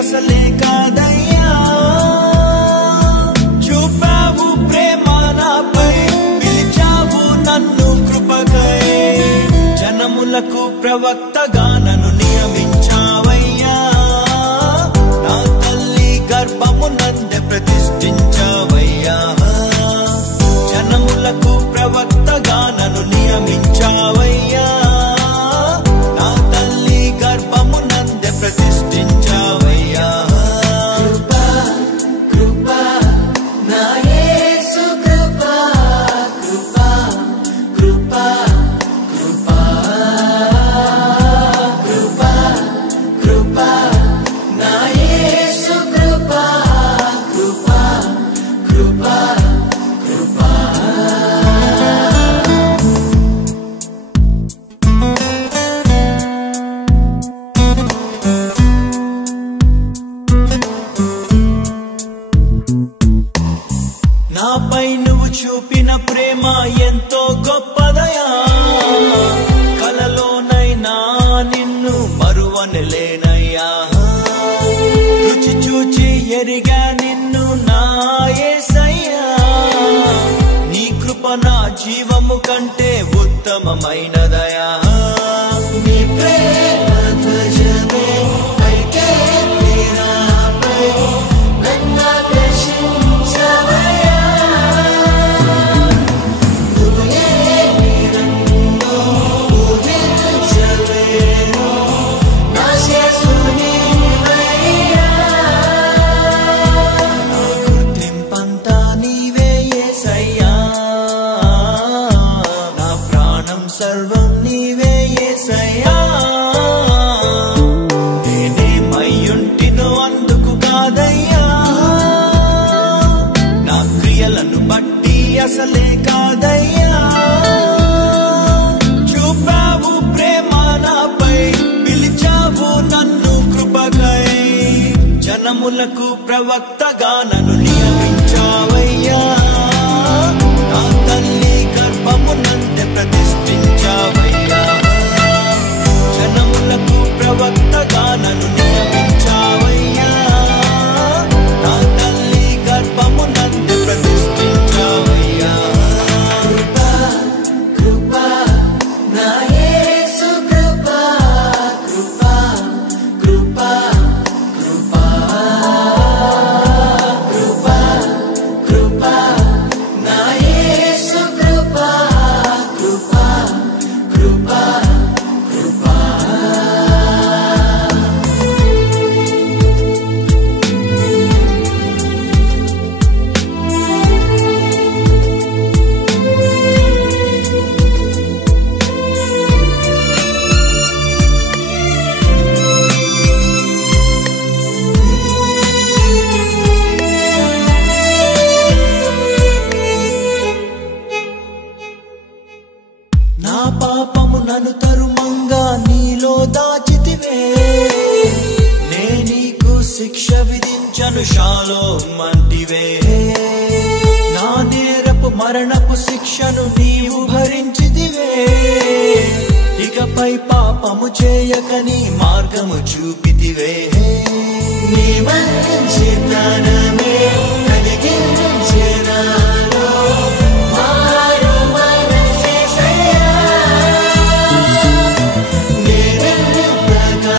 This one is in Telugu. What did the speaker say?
అసలే కాదయ్యా చూపావు ప్రేమ నాపై పిలిచావు నన్ను కృపకై జనములకు ప్రవక్తగా నన్ను నియమించావయ్యా నా తల్లి గర్భమునందే ప్రతిష్ఠించావయ్యా జనములకు ప్రవక్తగా నన్ను నియమించావయ్యా నా తల్లి గర్భమునందే ప్రతిష్ఠించావయ్యా నాపై నువ్వు చూపిన ప్రేమ ఎంతో గొప్పదయా కలలోనైనా నిన్ను మరువనలేనయ్యా రుచి చూచి ఎరిగా నిన్ను నా యేసయ్యా నీ కృప నా జీవము కంటే ఉత్తమమైనదయా నీ ప్రేమ ధ్వజమే పైకే నాపై నన్ను ఆకర్షించవయ్యా సర్వం నీవే యేసయ్యా నేనేమయ్యుంటినో అందుకు కాదయ్యా నా క్రియలను బట్టి అసలే కాదయ్యా చూపావు ప్రేమ నాపై పిలిచావు నన్ను కృపకై జనములకు ప్రవక్తగా నన్ను నియమించావయ్యా నా తల్లి గర్భమునందే ప్రతిష్ఠించావయ్యా జనములకు ప్రవక్తగా నన్ను నియమించావయ్యా నా తల్లి గర్భమునందే ప్రతిష్ఠించావయ్యా కృపా నా యేసు కృపా కృపా కృపా కృపా కృపా కృపా నా యేసు కృపా కృపా కృపా కృపా నా పాపము నన్ను తరుమంగా నీలో దాచితివే నే నీకు శిక్ష విధించను షాలోమ్ అంటివే నా నేరపు మరణపు శిక్షను నీవు భరించితివే ఇకపై పాపము చేయక నీ మార్గము చూపితివే నీ మంచి